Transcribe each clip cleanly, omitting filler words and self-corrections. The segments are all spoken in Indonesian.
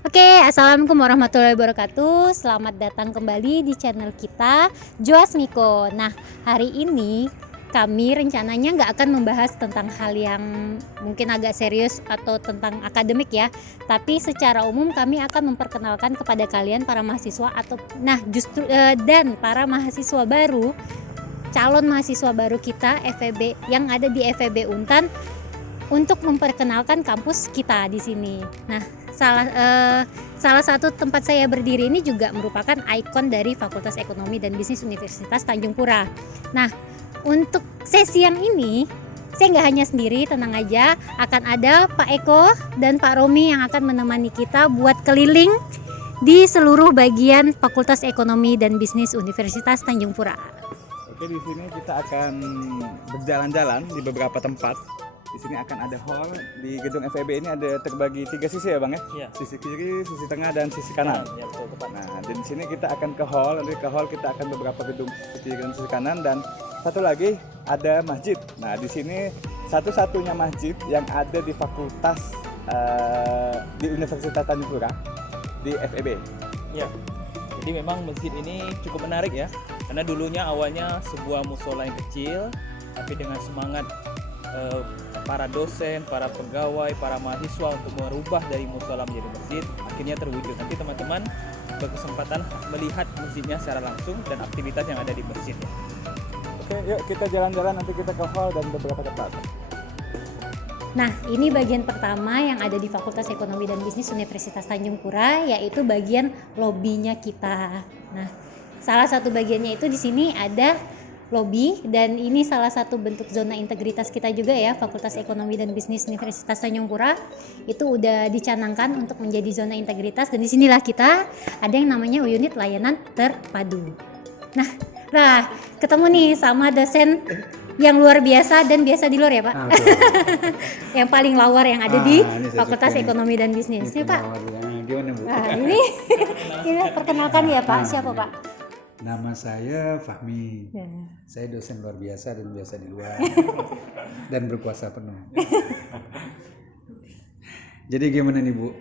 Oke, assalamualaikum warahmatullahi wabarakatuh. Selamat datang kembali di channel kita Joas Miko. Nah, hari ini kami rencananya nggak akan membahas tentang hal yang mungkin agak serius atau tentang akademik ya, tapi secara umum kami akan memperkenalkan kepada kalian para mahasiswa dan para mahasiswa baru, calon mahasiswa baru kita FEB yang ada di FEB Untan untuk memperkenalkan kampus kita di sini. Nah, salah satu tempat saya berdiri ini juga merupakan ikon dari Fakultas Ekonomi dan Bisnis Universitas Tanjung Pura. Nah, untuk sesi yang ini saya nggak hanya sendiri, tenang aja, akan ada Pak Eko dan Pak Romi yang akan menemani kita buat keliling di seluruh bagian Fakultas Ekonomi dan Bisnis Universitas Tanjung Pura. Oke, di sini kita akan berjalan-jalan di beberapa tempat. Di sini akan ada hall. Di gedung FEB ini ada terbagi 3 sisi ya Bang ya? Iya. Sisi kiri, sisi tengah, dan sisi kanan. Ya, betul, tepat. Nah, di sini kita akan ke hall. Nanti ke hall kita akan beberapa gedung sisi kiri dan sisi kanan, dan satu lagi ada masjid. Nah, di sini satu-satunya masjid yang ada di fakultas di Universitas Tanjung Pura di FEB. Ya. Jadi memang masjid ini cukup menarik ya, karena dulunya awalnya sebuah musola yang kecil, tapi dengan semangat para dosen, para pegawai, para mahasiswa untuk merubah dari musola menjadi masjid, akhirnya terwujud. Nanti teman-teman berkesempatan melihat masjidnya secara langsung dan aktivitas yang ada di masjid. Oke, yuk kita jalan-jalan, nanti kita ke hall dan beberapa tempat. Nah, ini bagian pertama yang ada di Fakultas Ekonomi dan Bisnis Universitas Tanjung Pura, yaitu bagian lobinya kita. Nah, salah satu bagiannya itu di sini ada lobby, dan ini salah satu bentuk zona integritas kita juga ya, Fakultas Ekonomi dan Bisnis Universitas Tanjung Pura. Itu udah dicanangkan untuk menjadi zona integritas, dan disinilah kita ada yang namanya unit layanan terpadu. Nah, ketemu nih sama dosen yang luar biasa dan biasa di luar ya Pak. Yang paling lawar yang ada di Fakultas Ekonomi dan Bisnis. Ini Pak. Gimana Bu? Nah, ini perkenalkan ya Pak. Siapa Pak? Nama saya Fahmi. Ya. Saya dosen luar biasa dan biasa di luar dan berkuasa penuh. Jadi gimana nih Bu?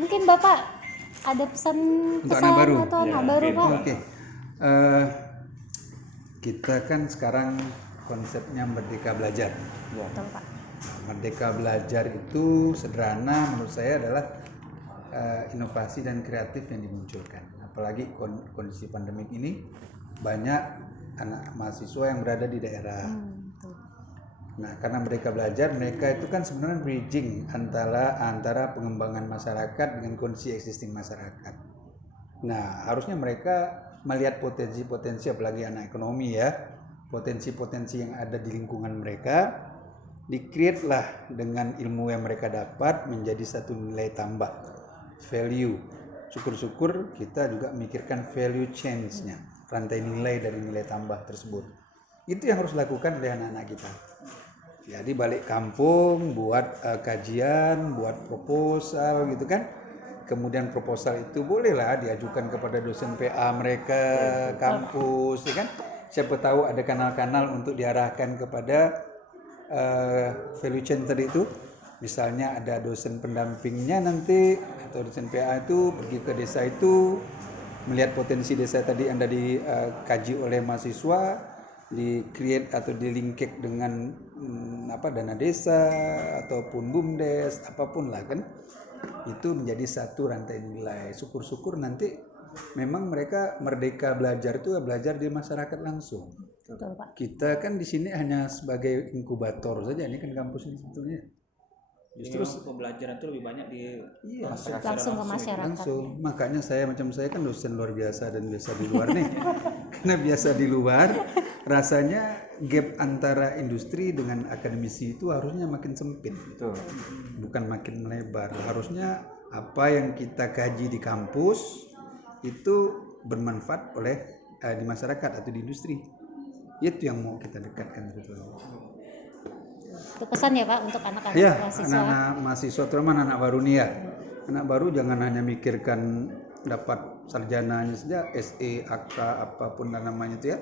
Mungkin Bapak ada pesan Untuk anak baru? atau anak baru Pak? Oke. Kita kan sekarang konsepnya Merdeka Belajar. Betul Pak. Merdeka Belajar itu sederhana menurut saya adalah inovasi dan kreatif yang dimunculkan. Apalagi kondisi pandemik ini, banyak anak mahasiswa yang berada di daerah. Nah, karena mereka belajar, mereka itu kan sebenarnya bridging antara pengembangan masyarakat dengan kondisi existing masyarakat. Nah, harusnya mereka melihat potensi-potensi, apalagi anak ekonomi ya, potensi-potensi yang ada di lingkungan mereka, di-create lah dengan ilmu yang mereka dapat menjadi satu nilai tambah, value. Syukur-syukur kita juga memikirkan value change-nya, rantai nilai dari nilai tambah tersebut. Itu yang harus dilakukan oleh anak-anak kita. Jadi balik kampung, buat kajian, buat proposal gitu kan. Kemudian proposal itu bolehlah diajukan kepada dosen PA mereka, kampus, ya kan. Siapa tahu ada kanal-kanal untuk diarahkan kepada value chain tadi itu. Misalnya ada dosen pendampingnya nanti, atau dosen PA itu pergi ke desa itu, melihat potensi desa tadi yang dikaji oleh mahasiswa, di-create atau di-linkek dengan dana desa ataupun BUMDes, apapun lah kan. Itu menjadi satu rantai nilai. Syukur-syukur nanti memang mereka merdeka belajar itu belajar di masyarakat langsung. Betul Pak. Kita kan di sini hanya sebagai inkubator saja, ini kan kampus ini sebetulnya. Justru pembelajaran itu lebih banyak di Langsung ke masyarakat. Langsung. Makanya saya kan dosen luar biasa dan biasa di luar nih. Karena biasa di luar, rasanya gap antara industri dengan akademisi itu harusnya makin sempit. Betul. Bukan makin melebar. Harusnya apa yang kita kaji di kampus itu bermanfaat di masyarakat atau di industri. Itu yang mau kita dekatkan sebetulnya. Itu pesan ya Pak untuk anak-anak Ya, mahasiswa. anak-anak mahasiswa terutama anak baru nih ya. Anak baru jangan hanya mikirkan dapat sarjananya saja, SE, AK, apapun namanya itu ya.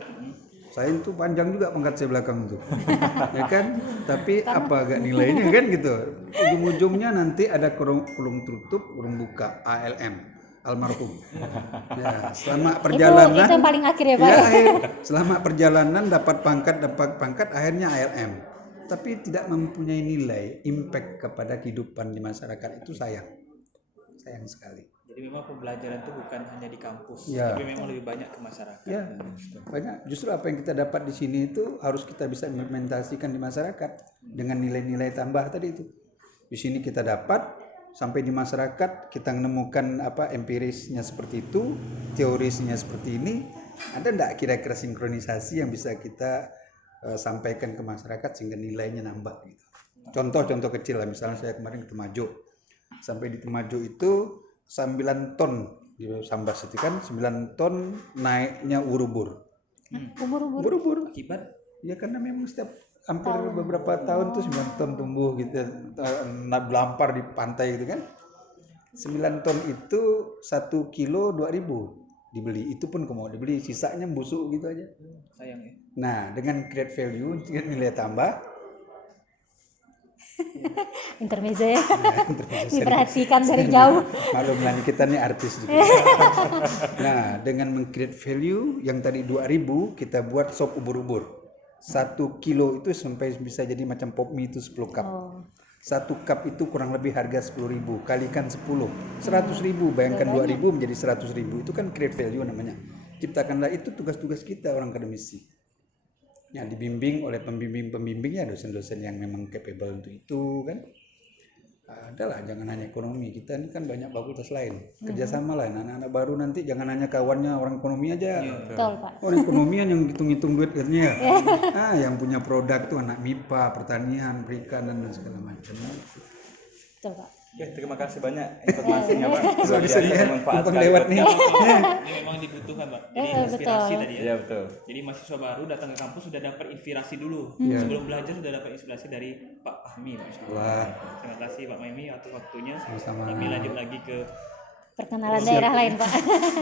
Saya itu panjang juga pangkat saya belakang tuh. Ya kan? Tapi apa agak nilainya kan gitu. Ujung-ujungnya nanti ada kurung tutup, kurung buka, ALM, almarhum. Ya, selama perjalanan Itu yang paling akhir ya Pak. ya, selama perjalanan dapat pangkat akhirnya ALM. Tapi tidak mempunyai nilai impact kepada kehidupan di masyarakat itu sayang sekali. Jadi memang pembelajaran itu bukan hanya di kampus, Ya. tapi memang lebih banyak ke masyarakat. Ya, banyak. Justru apa yang kita dapat di sini itu harus kita bisa implementasikan di masyarakat dengan nilai-nilai tambah tadi itu. Di sini kita dapat, sampai di masyarakat kita menemukan apa empirisnya seperti itu, teorisnya seperti ini. Ada enggak kira-kira sinkronisasi yang bisa kita sampaikan ke masyarakat sehingga nilainya nambah gitu. Contoh kecil lah, misalnya saya kemarin ke Temajo. Sampai di Temajo itu 9 ton di Sambas itu kan 9 ton naiknya ubur-ubur. Ubur-ubur. Akibat Ya karena memang setiap hampir beberapa tahun tuh 9 ton tumbuh gitu, berlampar di pantai gitu kan. 9 ton itu 1 kilo 2.000 dibeli, itu pun mau dibeli, sisanya busuk gitu aja. sayang ya. Nah dengan create value, nilai tambah, Intermezzo ya. intervensi Diperhatikan dari jauh. maklum lah kita nih artis juga. Nah dengan meng-create value yang tadi 2.000 kita buat sop ubur-ubur. 1 kilo itu sampai bisa jadi macam pop mie itu 10 cup. 1 cup itu kurang lebih harga 10.000, kalikan 10, 100.000, bayangkan 2.000 menjadi 100.000, itu kan create value namanya. Ciptakanlah, itu tugas-tugas kita orang akademisi. Ya, dibimbing oleh pembimbing-pembimbingnya, dosen-dosen yang memang capable untuk itu kan. Adalah, jangan hanya ekonomi, kita ini kan banyak fakultas lain. Kerjasama lah, anak-anak baru nanti jangan hanya kawannya orang ekonomi aja. Betul Pak. Orang ekonomian yang hitung-hitung duit katanya. Yang punya produk tuh anak MIPA, pertanian, perikanan dan segala macam. Betul Pak. Oke, terima kasih banyak informasinya Pak. Luar Bisa biasa, ya, bermanfaat numpang sekali, lewat Pak. nih. Ini memang dibutuhkan Pak. Jadi inspirasi betul. tadi ya. Iya betul. Jadi mahasiswa baru datang ke kampus sudah dapat inspirasi dulu. Iya. Sebelum belajar sudah dapat inspirasi dari Pak Fahmi. Wah. Terima kasih Pak Fahmi atas waktunya. Sama-sama. Kami lanjut lagi ke Perkenalan daerah lain Pak.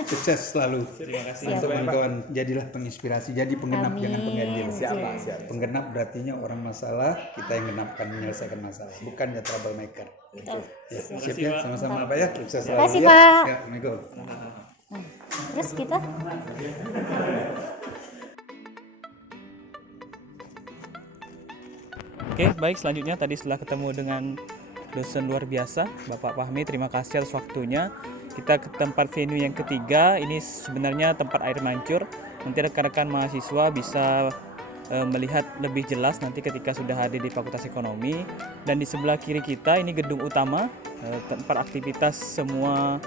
Sukses selalu. terima kasih. Untuk kawan-kawan, jadilah penginspirasi, jadi penggenap, Amin. jangan pengganjil. Siap Pak, siap. Penggenap berartinya orang masalah, kita yang genapkan, menyelesaikan masalah, bukannya troublemaker. Betul. Ya, Terima siap kasih, ya, Pak. sama-sama Pak ya. Sukses Terima kasih, ya. Pak. Ya, Assalamualaikum. Nah, terus kita Oke, baik, selanjutnya tadi setelah ketemu dengan dosen luar biasa Bapak Fahmi, terima kasih atas waktunya. Kita ke tempat venue yang ketiga. Ini sebenarnya tempat air mancur. Nanti rekan-rekan mahasiswa bisa melihat lebih jelas nanti ketika sudah hadir di Fakultas Ekonomi. Dan di sebelah kiri kita ini gedung utama, tempat aktivitas semua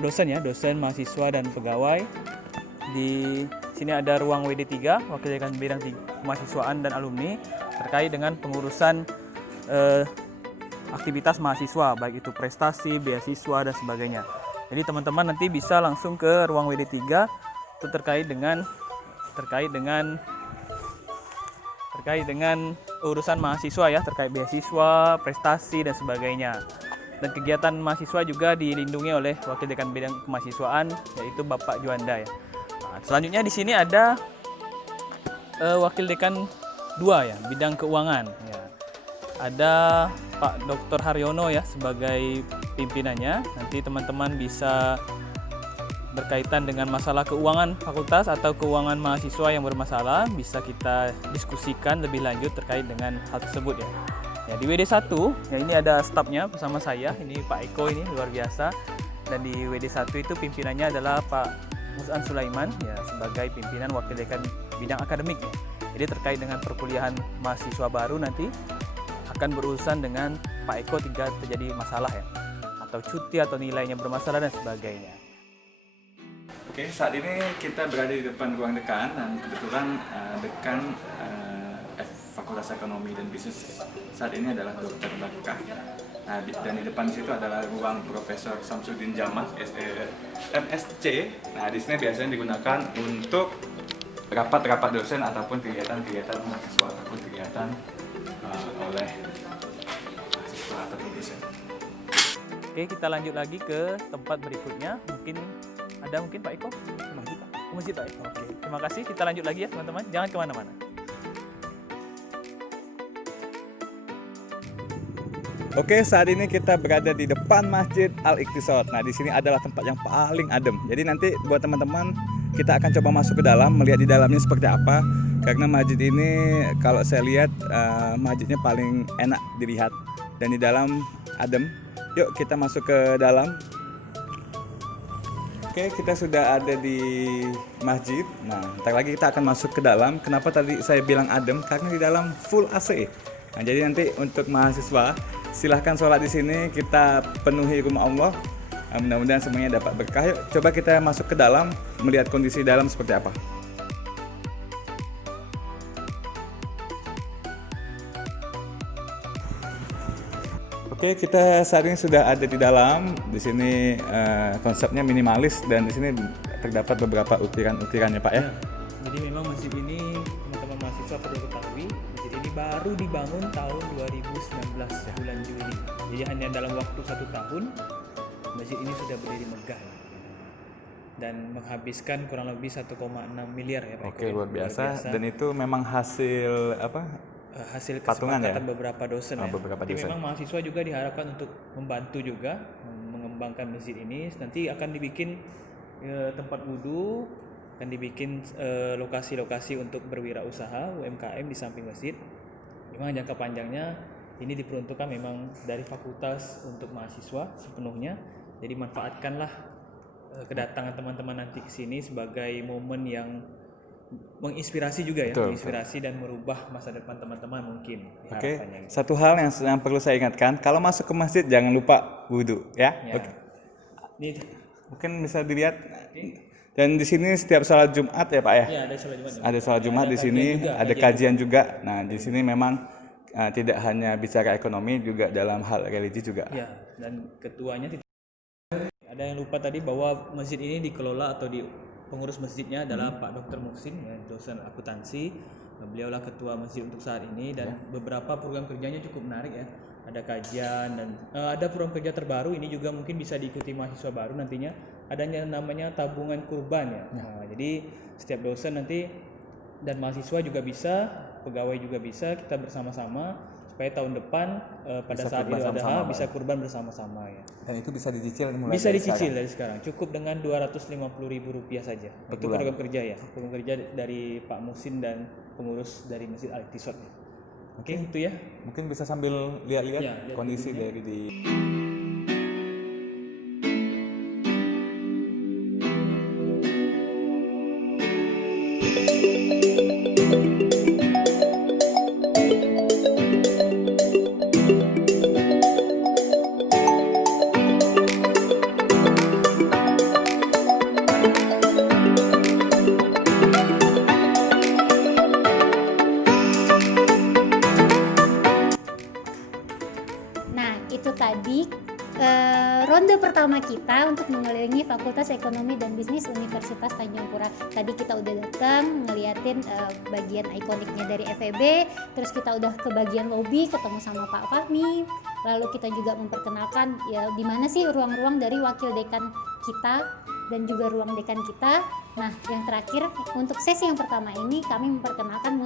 dosen ya, dosen, mahasiswa dan pegawai. Di sini ada ruang WD3, Wakil Dekan Bidang Kemahasiswaan dan Alumni, terkait dengan pengurusan aktivitas mahasiswa, baik itu prestasi, beasiswa dan sebagainya. Jadi teman-teman nanti bisa langsung ke ruang WD3 itu terkait dengan urusan mahasiswa ya, terkait beasiswa, prestasi dan sebagainya. Dan kegiatan mahasiswa juga dilindungi oleh Wakil Dekan Bidang Kemahasiswaan, yaitu Bapak Juanda ya. Nah, selanjutnya di sini ada Wakil Dekan 2 ya, bidang keuangan ya. Ada Pak Dr. Haryono ya sebagai pimpinannya. Nanti teman-teman bisa berkaitan dengan masalah keuangan fakultas atau keuangan mahasiswa yang bermasalah, bisa kita diskusikan lebih lanjut terkait dengan hal tersebut ya. Ya, di WD1 ya, ini ada stafnya bersama saya. Ini Pak Eko, ini luar biasa. Dan di WD1 itu pimpinannya adalah Pak Mus'an Sulaiman ya, sebagai pimpinan Wakil Dekan Bidang Akademik ya. Jadi terkait dengan perkuliahan mahasiswa baru nanti akan berurusan dengan Pak Eko jika terjadi masalah ya, atau cuti atau nilainya bermasalah dan sebagainya. Oke, saat ini kita berada di depan ruang dekan dan kebetulan dekan Fakultas Ekonomi dan Bisnis saat ini adalah Dr. Bakah. Nah, dan di depan situ adalah ruang Profesor Samsudin Jamal, MSc. Nah, di sini biasanya digunakan untuk rapat-rapat dosen ataupun kegiatan-kegiatan mahasiswa ataupun kegiatan oleh mahasiswa ataupun dosen. Oke, kita lanjut lagi ke tempat berikutnya. Mungkin Pak Eko, maju Pak. ke masjid Pak. Oke, terima kasih. Kita lanjut lagi ya teman-teman. Jangan kemana-mana. Oke, saat ini kita berada di depan Masjid Al-Iqtisad. Nah, di sini adalah tempat yang paling adem. Jadi nanti buat teman-teman kita akan coba masuk ke dalam, melihat di dalamnya seperti apa. Karena masjid ini kalau saya lihat masjidnya paling enak dilihat dan di dalam adem. Yuk kita masuk ke dalam. Oke, kita sudah ada di masjid. Nah, ntar lagi kita akan masuk ke dalam. Kenapa tadi saya bilang adem? Karena di dalam full AC. Nah, jadi nanti untuk mahasiswa silahkan sholat di sini, kita penuhi rumah Allah. Mudah-mudahan semuanya dapat berkah. Yuk, coba kita masuk ke dalam, melihat kondisi dalam seperti apa. Oke, kita saat ini sudah ada di dalam. Di sini konsepnya minimalis dan di sini terdapat beberapa utiran-utirannya, Pak ya. Jadi memang masjid ini teman-teman mahasiswa perlu ketahui, masjid ini baru dibangun tahun 2019 bulan Juli. Jadi hanya dalam waktu 1 tahun masjid ini sudah berdiri megah dan menghabiskan kurang lebih 1,6 miliar ya Pak. Oke, luar biasa. Dan itu memang hasil apa? Hasil Patungan kesepakatan ya? beberapa dosen ya. Beberapa Jadi dosen. memang mahasiswa juga diharapkan untuk membantu juga mengembangkan masjid ini. Nanti akan dibikin tempat wudhu, akan dibikin lokasi-lokasi untuk berwirausaha UMKM di samping masjid. Memang jangka panjangnya ini diperuntukkan memang dari fakultas untuk mahasiswa sepenuhnya. Jadi manfaatkanlah kedatangan teman-teman nanti ke sini sebagai momen yang menginspirasi juga ya, Betul, menginspirasi dan merubah masa depan teman-teman mungkin. Oke, Harapannya. satu hal yang perlu saya ingatkan, kalau masuk ke masjid jangan lupa wudhu ya. Ya. Oke. Ini Mungkin bisa dilihat. Dan di sini setiap salat Jumat ya Pak ya. ya ada sholat Jumat. Ada salat Jumat di sini, ada kajian juga. Nah, di sini memang tidak hanya bicara ekonomi, juga dalam hal religi juga. Ya, dan ketuanya ada yang lupa tadi bahwa masjid ini dikelola atau di pengurus masjidnya adalah Pak Dr. Muhsin, ya, dosen akuntansi. Beliaulah ketua masjid untuk saat ini dan beberapa program kerjanya cukup menarik ya. Ada kajian dan ada program kerja terbaru ini juga mungkin bisa diikuti mahasiswa baru nantinya. Adanya namanya tabungan kurban ya. Nah, jadi setiap dosen nanti dan mahasiswa juga bisa, pegawai juga bisa, kita bersama-sama supaya tahun depan pada Bisa saat kurban Idul Adha sama-sama, bisa kurban bersama-sama ya. Dan itu bisa dicicil mulai Bisa dari dicicil sekarang. dari sekarang. Cukup dengan Rp250.000 saja. Itu bulan. program kerja ya. Program kerja dari Pak Musin dan pengurus dari Masjid Al-Iqtisad. Oke, itu ya. Mungkin bisa sambil lihat-lihat Ya, lihat kondisi gedungnya. dari di. Nah, itu tadi ronde pertama kita untuk mengelilingi Fakultas Ekonomi dan Bisnis Universitas Tanjung Pura. Tadi kita udah datang ngeliatin bagian ikoniknya dari FEB, terus kita udah ke bagian lobi ketemu sama Pak Fahmi. Lalu kita juga memperkenalkan ya di mana sih ruang-ruang dari wakil dekan kita dan juga ruang dekan kita. Nah, yang terakhir untuk sesi yang pertama ini kami memperkenalkan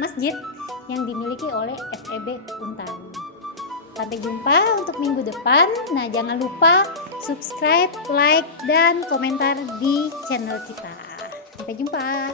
masjid yang dimiliki oleh FEB Untan. Sampai jumpa untuk minggu depan. Nah, jangan lupa subscribe, like, dan komentar di channel kita. Sampai jumpa.